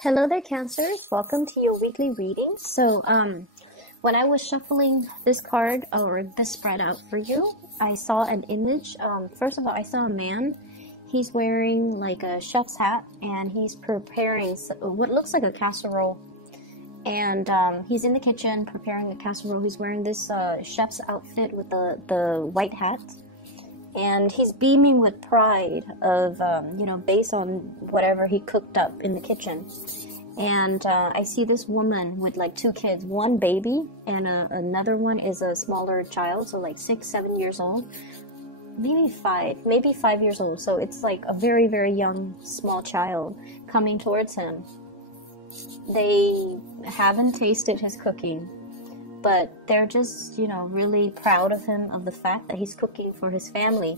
Hello there, Cancers. Welcome to your weekly reading. When I was shuffling this card or this spread out for you, I saw an image. First of all, I saw a man. He's wearing like a chef's hat and he's preparing what looks like a casserole. And he's in the kitchen preparing the casserole. He's wearing this chef's outfit with the white hat. And he's beaming with pride of, based on whatever he cooked up in the kitchen. And I see this woman with like two kids, one baby and another one is a smaller child, so like 6-7 years old, maybe 5 years old. So it's like a very, very young, small child coming towards him. They haven't tasted his cooking, but they're just, really proud of him, of the fact that he's cooking for his family.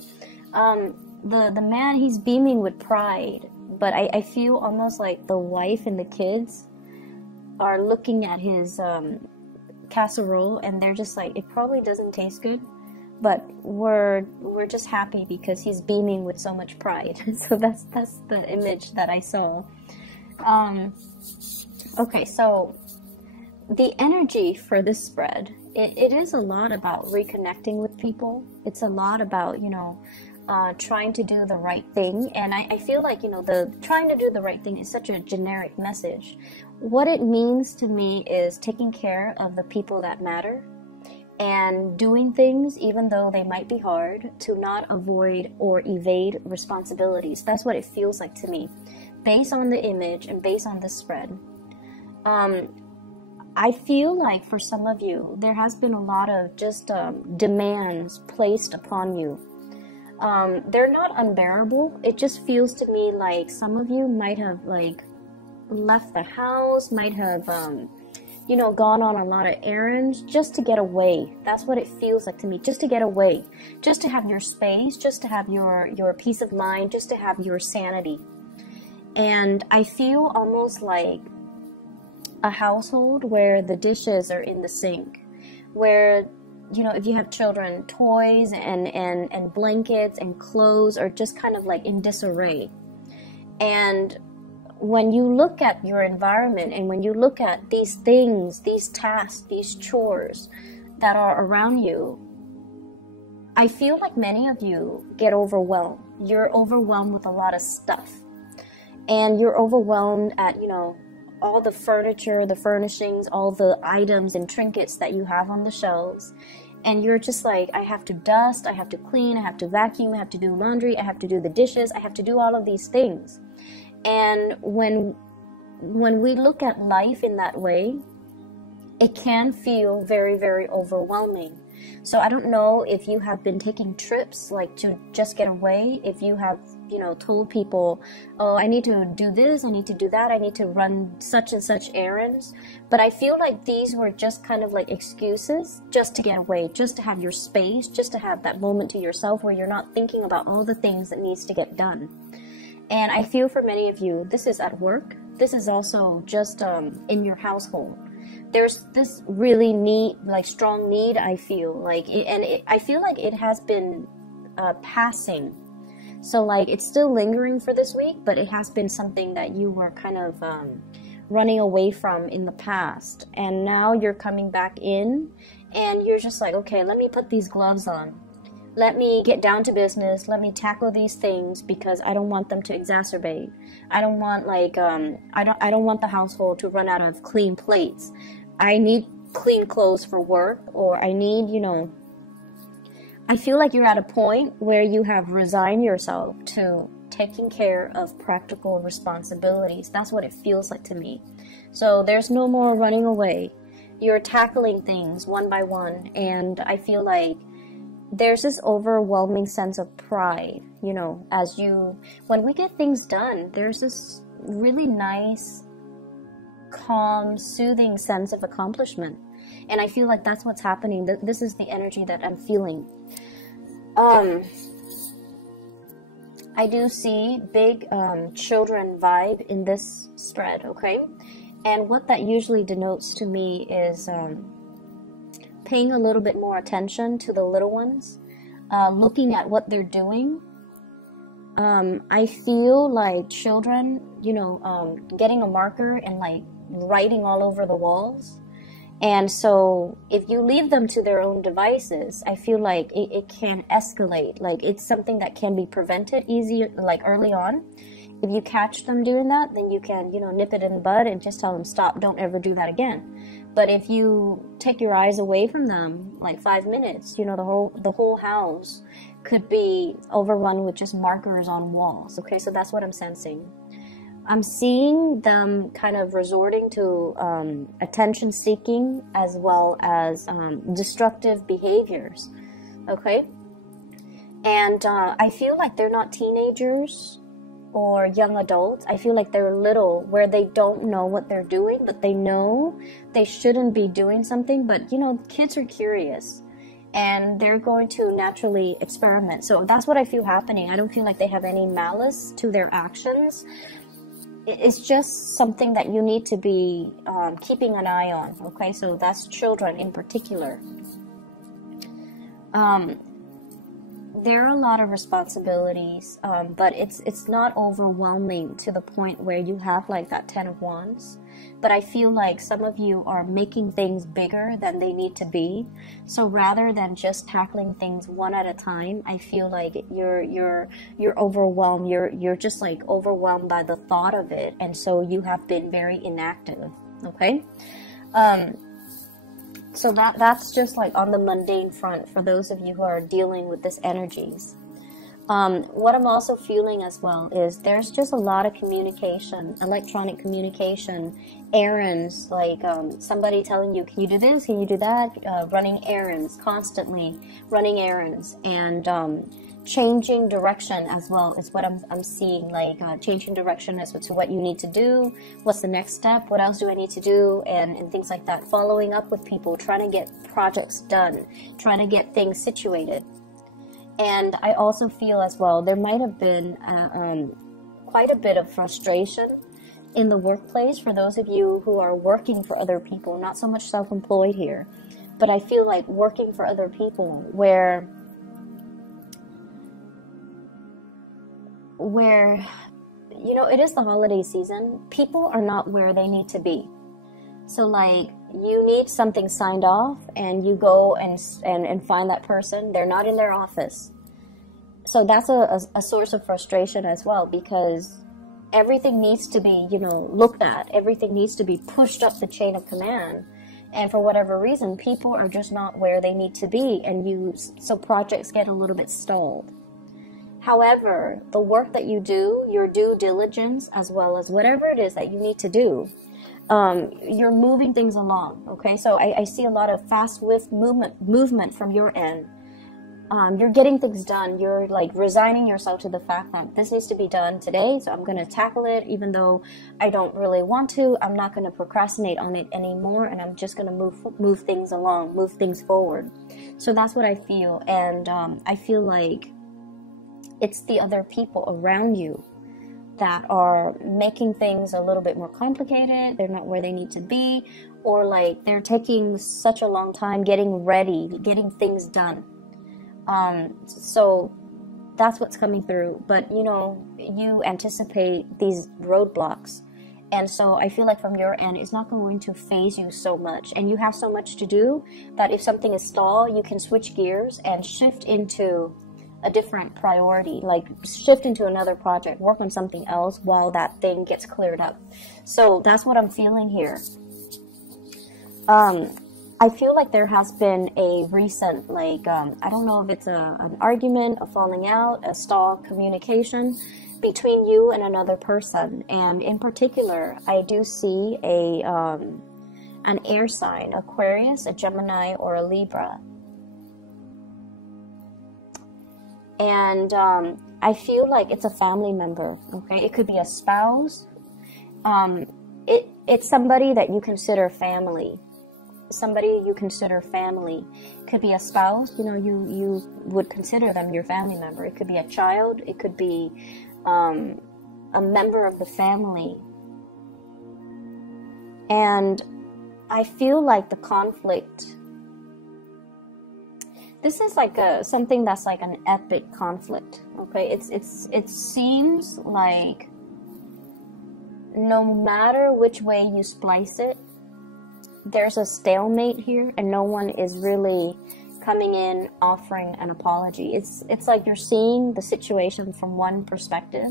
The man, he's beaming with pride, but I feel almost like the wife and the kids are looking at his casserole and they're just like, it probably doesn't taste good, but we're just happy because he's beaming with so much pride. So that's the image that I saw. Okay, so the energy for this spread, it is a lot about reconnecting with people. It's a lot about, trying to do the right thing. And I feel like, the trying to do the right thing is such a generic message. What it means to me is taking care of the people that matter and doing things, even though they might be hard, to not avoid or evade responsibilities. That's what it feels like to me, based on the image and based on this spread. I feel like for some of you, there has been a lot of just demands placed upon you. They're not unbearable. It just feels to me like some of you might have like left the house, might have, gone on a lot of errands just to get away. That's what it feels like to me, just to get away, just to have your space, just to have your peace of mind, just to have your sanity. And I feel almost like a household where the dishes are in the sink, where, if you have children, toys and blankets and clothes are just kind of like in disarray. And when you look at your environment and when you look at these things, these tasks, these chores that are around you, I feel like many of you get overwhelmed. You're overwhelmed with a lot of stuff. And you're overwhelmed at, all the furniture, the furnishings, all the items and trinkets that you have on the shelves. And you're just like, I have to dust, I have to clean, I have to vacuum, I have to do laundry, I have to do the dishes, I have to do all of these things. And when we look at life in that way, it can feel very, very overwhelming. So I don't know if you have been taking trips like to just get away, if you have, told people, oh, I need to do this, I need to do that, I need to run such and such errands. But I feel like these were just kind of like excuses just to get away, just to have your space, just to have that moment to yourself where you're not thinking about all the things that needs to get done. And I feel for many of you, this is at work. This is also just in your household. There's this really strong need, I feel like, I feel like it has been passing. So like it's still lingering for this week, but it has been something that you were kind of running away from in the past. And now you're coming back in and you're just like, okay, let me put these gloves on. Let me get down to business. Let me tackle these things because I don't want them to exacerbate. I don't want I don't want the household to run out of clean plates. I need clean clothes for work, or I need, I feel like you're at a point where you have resigned yourself to taking care of practical responsibilities. That's what it feels like to me. So there's no more running away. You're tackling things one by one, and I feel like there's this overwhelming sense of pride, when we get things done, there's this really nice, calm, soothing sense of accomplishment. And I feel like that's what's happening. This is the energy that I'm feeling. I do see big children vibe in this spread, okay? And what that usually denotes to me is paying a little bit more attention to the little ones, looking at what they're doing, I feel like children, you know, getting a marker and like writing all over the walls. And so if you leave them to their own devices, I feel like it can escalate. Like it's something that can be prevented easier, like early on. If you catch them doing that, then you can, you know, nip it in the bud and just tell them, stop, don't ever do that again. But if you take your eyes away from them, like 5 minutes, you know, the whole house could be overrun with just markers on walls. Okay, so that's what I'm sensing. I'm seeing them kind of resorting to attention seeking as well as destructive behaviors. Okay, and I feel like they're not teenagers or young adults. I feel like they're little, where they don't know what they're doing, but they know they shouldn't be doing something. But you know, kids are curious and they're going to naturally experiment. So that's what I feel happening. I don't feel like they have any malice to their actions. It's just something that you need to be keeping an eye on. Okay, so that's children in particular. There are a lot of responsibilities, but it's not overwhelming to the point where you have like that 10 of Wands. But I feel like some of you are making things bigger than they need to be. So rather than just tackling things one at a time, I feel like you're overwhelmed. You're just like overwhelmed by the thought of it, and so you have been very inactive. Okay. So that's just like on the mundane front for those of you who are dealing with this energies. What I'm also feeling as well is there's just a lot of communication, electronic communication, errands, like somebody telling you, can you do this, can you do that, running errands, constantly running errands, and changing direction as well is what I'm seeing, like changing direction as to what you need to do, what's the next step, what else do I need to do, and things like that. Following up with people, trying to get projects done, trying to get things situated. And I also feel as well, there might have been quite a bit of frustration in the workplace for those of you who are working for other people, not so much self-employed here, but I feel like working for other people where you know, it is the holiday season. People are not where they need to be. So like you need something signed off and you go and find that person. They're not in their office. So that's a source of frustration as well, because everything needs to be, you know, looked at. Everything needs to be pushed up the chain of command. And for whatever reason, people are just not where they need to be. And so projects get a little bit stalled. However, the work that you do, your due diligence, as well as whatever it is that you need to do, you're moving things along, okay? So I see a lot of fast swift movement from your end. You're getting things done. You're like resigning yourself to the fact that this needs to be done today, so I'm going to tackle it even though I don't really want to. I'm not going to procrastinate on it anymore, and I'm just going to move things along, move things forward. So that's what I feel, and I feel like it's the other people around you that are making things a little bit more complicated. They're not where they need to be, or like they're taking such a long time getting ready, getting things done. So that's what's coming through. But you know, you anticipate these roadblocks, and so I feel like from your end, it's not going to phase you so much, and you have so much to do that if something is stalled, you can switch gears and shift into a different priority, like shift into another project, work on something else while that thing gets cleared up. So that's what I'm feeling here. I feel like there has been a recent, like, I don't know if it's an argument, a falling out, a stalled communication between you and another person. And in particular, I do see an air sign, Aquarius, a Gemini, or a Libra. And I feel like it's a family member, okay? It could be a spouse. It's somebody that you consider family. Somebody you consider family. It could be a spouse, you know, you would consider them your family member. It could be a child. It could be a member of the family. And I feel like the conflict This is like something that's like an epic conflict. Okay, it seems like no matter which way you splice it, there's a stalemate here, and no one is really coming in offering an apology. It's like you're seeing the situation from one perspective,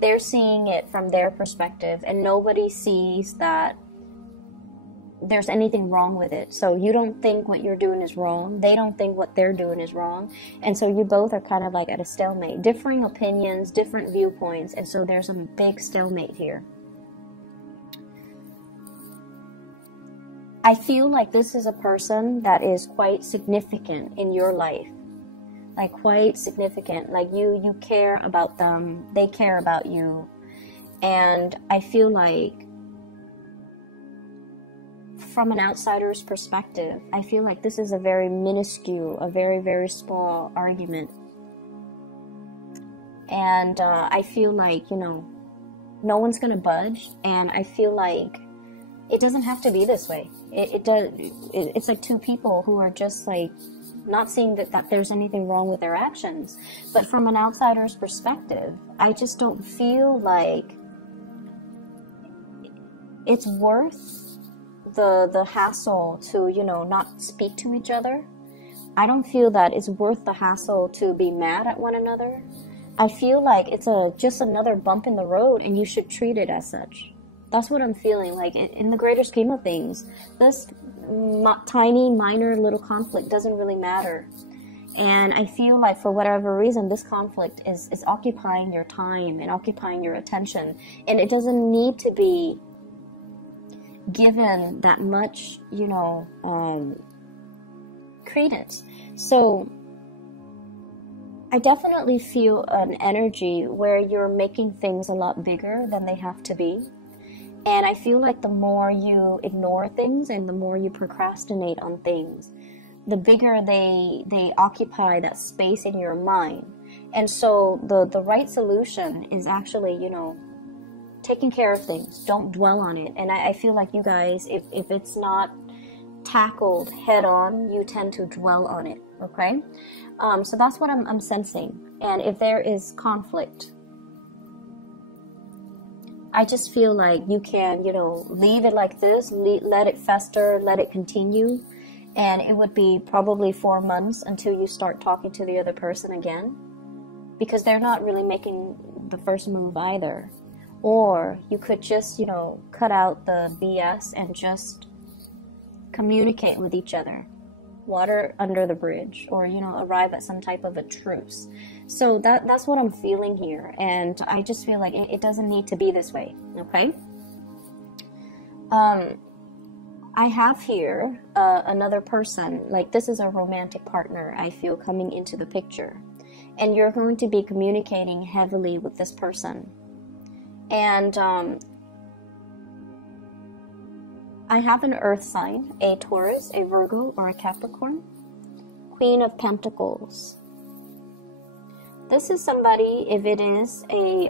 they're seeing it from their perspective, and nobody sees that there's anything wrong with it. So you don't think what you're doing is wrong, they don't think what they're doing is wrong, and so you both are kind of like at a stalemate, differing opinions, different viewpoints, and so there's a big stalemate here. I feel like this is a person that is quite significant in your life. Like quite significant. Like you care about them, they care about you. And I feel like from an outsider's perspective, I feel like this is a very minuscule, a very, very small argument. And I feel like, you know, no one's gonna budge, and I feel like it doesn't have to be this way. It's like two people who are just like not seeing that there's anything wrong with their actions. But from an outsider's perspective, I just don't feel like it's worth the hassle to, you know, not speak to each other. I don't feel that it's worth the hassle to be mad at one another. I feel like it's just another bump in the road, and you should treat it as such. That's what I'm feeling. Like in the greater scheme of things, this tiny, minor little conflict doesn't really matter. And I feel like for whatever reason, this conflict is occupying your time and occupying your attention. And it doesn't need to be given that much, you know, credence. So I definitely feel an energy where you're making things a lot bigger than they have to be. And I feel like the more you ignore things and the more you procrastinate on things, the bigger they occupy that space in your mind. And so the right solution is actually, you know, taking care of things. Don't dwell on it. And I feel like you guys, if it's not tackled head on, you tend to dwell on it. Okay? So that's what I'm sensing. And if there is conflict, I just feel like you can, you know, leave it like this, let it fester, let it continue, and it would be probably 4 months until you start talking to the other person again, because they're not really making the first move either. Or you could just, you know, cut out the BS and just communicate with each other. Water under the bridge, or, you know, arrive at some type of a truce. So that's what I'm feeling here, and I just feel like it doesn't need to be this way. Okay. I have here another person. Like, this is a romantic partner, I feel, coming into the picture, and you're going to be communicating heavily with this person. And I have an earth sign, a Taurus, a Virgo, or a Capricorn. Queen of Pentacles. This is somebody, if it is a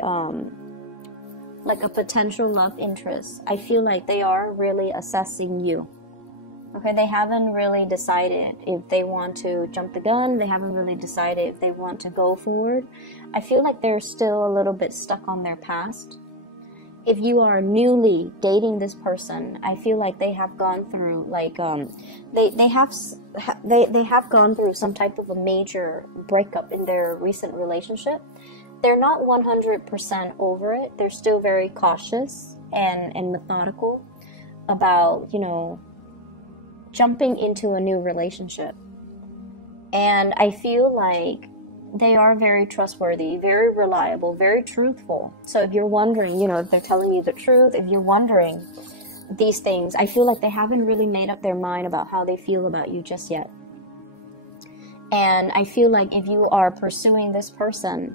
like a potential love interest, I feel like they are really assessing you. Okay, they haven't really decided if they want to jump the gun. They haven't really decided if they want to go forward. I feel like they're still a little bit stuck on their past. If you are newly dating this person, I feel like they have gone through like they have gone through some type of a major breakup in their recent relationship. They're not 100% over it. They're still very cautious and methodical about, you know, jumping into a new relationship. And I feel like they are very trustworthy, very reliable, very truthful. So if you're wondering, you know, if they're telling you the truth, if you're wondering these things, I feel like they haven't really made up their mind about how they feel about you just yet. And I feel like if you are pursuing this person,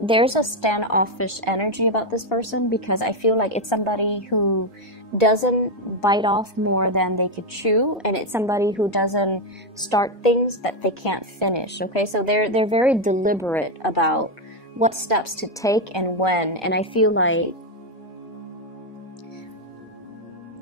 there's a standoffish energy about this person, because I feel like it's somebody who doesn't bite off more than they could chew, and it's somebody who doesn't start things that they can't finish. Okay, so they're very deliberate about what steps to take and when. And I feel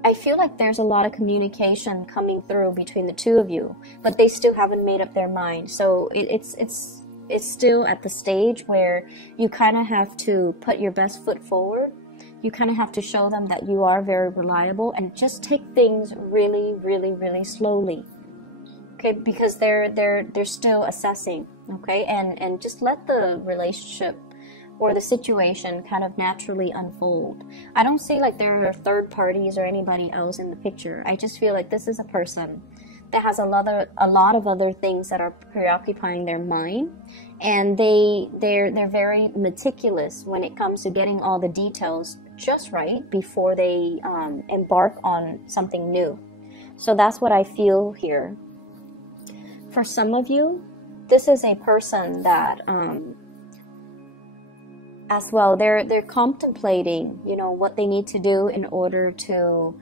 I feel like there's a lot of communication coming through between the two of you, but they still haven't made up their mind. So it's still at the stage where you kind of have to put your best foot forward. You kind of have to show them that you are very reliable, and just take things really, really, really slowly. Okay, because they're still assessing. Okay, and just let the relationship or the situation kind of naturally unfold. I don't see like there are third parties or anybody else in the picture. I just feel like this is a person that has a lot of other things that are preoccupying their mind, and they're very meticulous when it comes to getting all the details just right before they embark on something new. So that's what I feel here. For some of you, this is a person that as well, they're contemplating, you know, what they need to do in order to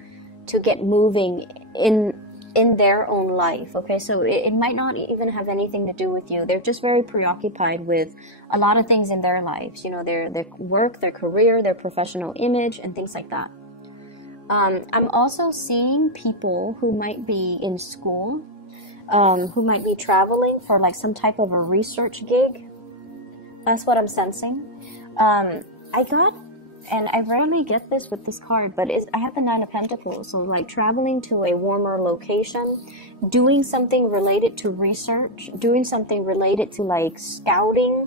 get moving in their own life. Okay, so it might not even have anything to do with you. They're just very preoccupied with a lot of things in their lives, you know, their work, their career, their professional image, and things like that. I'm also seeing people who might be in school, who might be traveling for like some type of a research gig. That's what I'm sensing. I got, and I rarely get this with this card, but I have the Nine of Pentacles. So like traveling to a warmer location, doing something related to research, doing something related to like scouting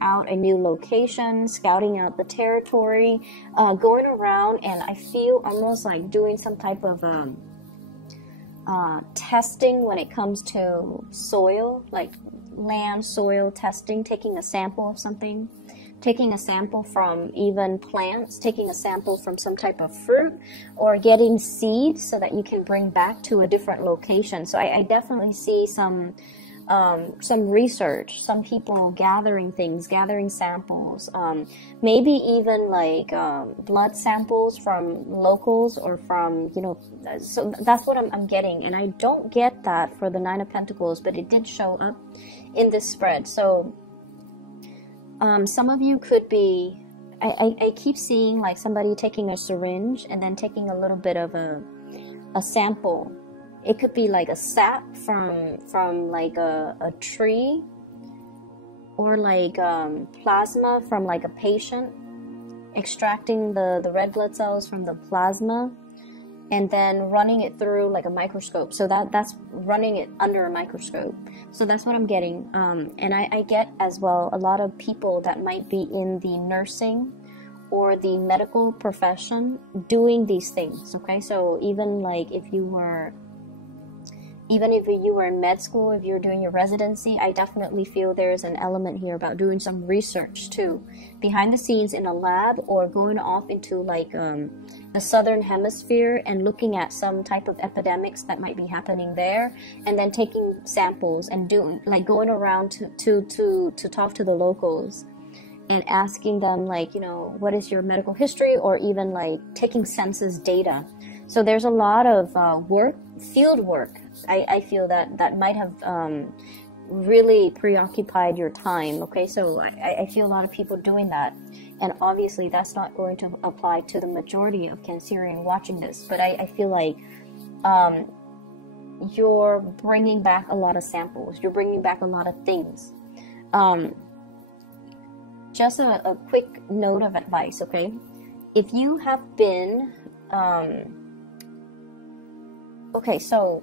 out a new location, scouting out the territory, going around, and I feel almost like doing some type of testing when it comes to soil, like land soil testing, taking a sample of something, taking a sample from even plants, taking a sample from some type of fruit, or getting seeds so that you can bring back to a different location. So I definitely see some research, some people gathering things, gathering samples, maybe even like blood samples from locals or from, you know, so that's what I'm getting. And I don't get that for the Nine of Pentacles, but it did show up in this spread. So some of you could be, I keep seeing like somebody taking a syringe and then taking a little bit of a sample. It could be like a sap from like a tree, or like plasma from like a patient, extracting the red blood cells from the plasma and then running it through like a microscope. So that's running it under a microscope. So that's what I'm getting. And I get as well a lot of people that might be in the nursing or the medical profession doing these things. Okay, so even like if you were in med school, if you're doing your residency, I definitely feel there's an element here about doing some research too, behind the scenes in a lab, or going off into like the southern hemisphere and looking at some type of epidemics that might be happening there, and then taking samples and doing like going around to talk to the locals and asking them like, you know, what is your medical history, or even like taking census data. So there's a lot of field work. I feel that might have really preoccupied your time. Okay, so I feel a lot of people doing that, and obviously that's not going to apply to the majority of Cancerian watching this, but I feel like you're bringing back a lot of samples, you're bringing back a lot of things. Just a quick note of advice, okay? If you have been okay, so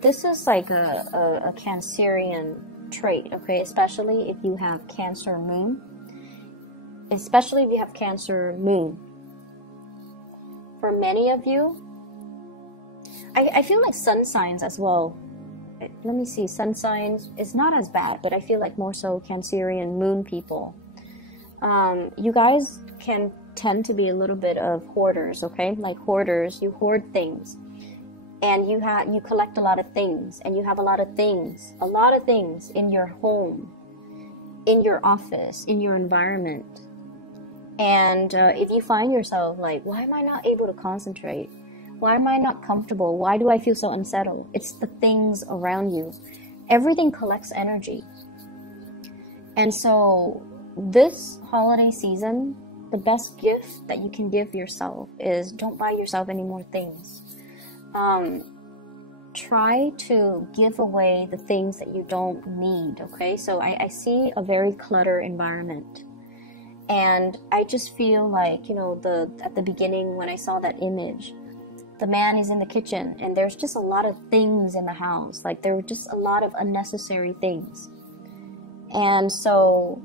this is like a Cancerian trait, okay? Especially if you have Cancer moon. Especially if you have Cancer moon. For many of you, I feel like sun signs as well. Let me see, sun signs is not as bad, but I feel like more so Cancerian moon people. You guys can tend to be a little bit of hoarders, okay? Like hoarders, you hoard things. And you collect a lot of things, and you have a lot of things in your home, in your office, in your environment. And if you find yourself like, why am I not able to concentrate? Why am I not comfortable? Why do I feel so unsettled? It's the things around you. Everything collects energy. And so this holiday season, the best gift that you can give yourself is don't buy yourself any more things. Try to give away the things that you don't need, okay? So I see a very cluttered environment. And I just feel like, you know, at the beginning when I saw that image, the man is in the kitchen and there's just a lot of things in the house. Like there were just a lot of unnecessary things. And so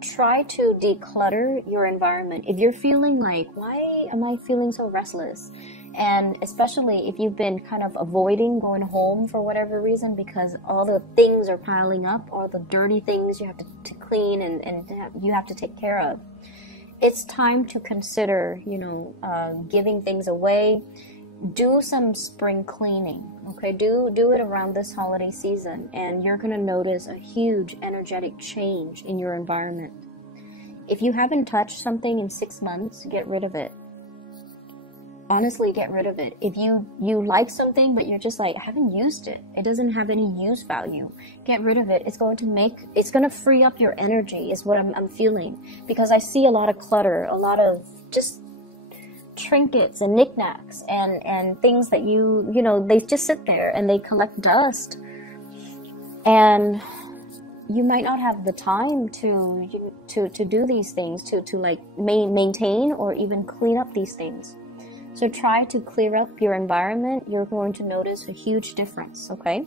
try to declutter your environment. If you're feeling like, why am I feeling so restless? And especially if you've been kind of avoiding going home for whatever reason because all the things are piling up, all the dirty things you have to clean and you have to take care of. It's time to consider, you know, giving things away. Do some spring cleaning, okay? Do it around this holiday season, and you're going to notice a huge energetic change in your environment. If you haven't touched something in 6 months, get rid of it. Honestly, get rid of it. If you like something but you're just like, I haven't used it, it doesn't have any use value, get rid of it. It's going to free up your energy is what I'm feeling, because I see a lot of clutter, a lot of just trinkets and knickknacks and things that you know, they just sit there and they collect dust, and you might not have the time to do these things, to like maintain or even clean up these things. So try to clear up your environment. You're going to notice a huge difference, okay?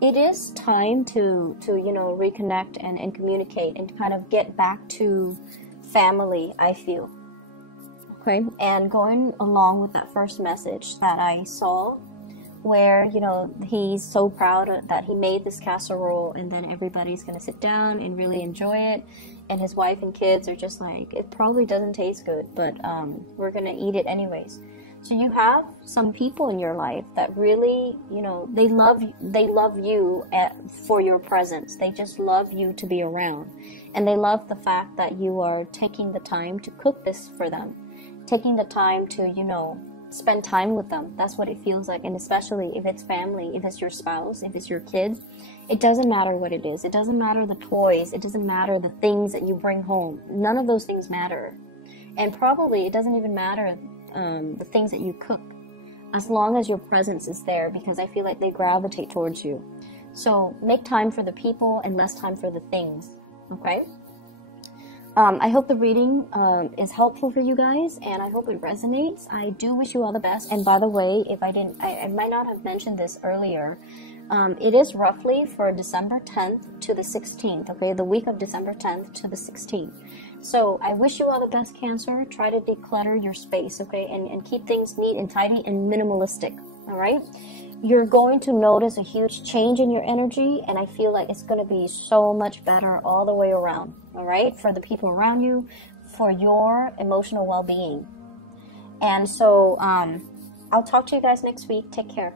It is time to you know, reconnect and communicate and kind of get back to family, I feel. Okay? And going along with that first message that I saw, where, you know, he's so proud that he made this casserole and then everybody's going to sit down and really enjoy it. And his wife and kids are just like, it probably doesn't taste good, but we're going to eat it anyways. So you have some people in your life that really, you know, they love you for your presence. They just love you to be around. And they love the fact that you are taking the time to cook this for them. Taking the time to, you know, spend time with them. That's what it feels like. And especially if it's family, if it's your spouse, if it's your kids, it doesn't matter what it is. It doesn't matter the toys. It doesn't matter the things that you bring home. None of those things matter. And probably it doesn't even matter the things that you cook, as long as your presence is there, because I feel like they gravitate towards you. So make time for the people and less time for the things. Okay? I hope the reading is helpful for you guys, and I hope it resonates. I do wish you all the best. And by the way, if I didn't, I might not have mentioned this earlier. It is roughly for December 10th to the 16th, okay? The week of December 10th to the 16th. So I wish you all the best, Cancer. Try to declutter your space, okay? And keep things neat and tidy and minimalistic, all right? You're going to notice a huge change in your energy, and I feel like it's going to be so much better all the way around, all right? For the people around you, for your emotional well-being. And so I'll talk to you guys next week. Take care.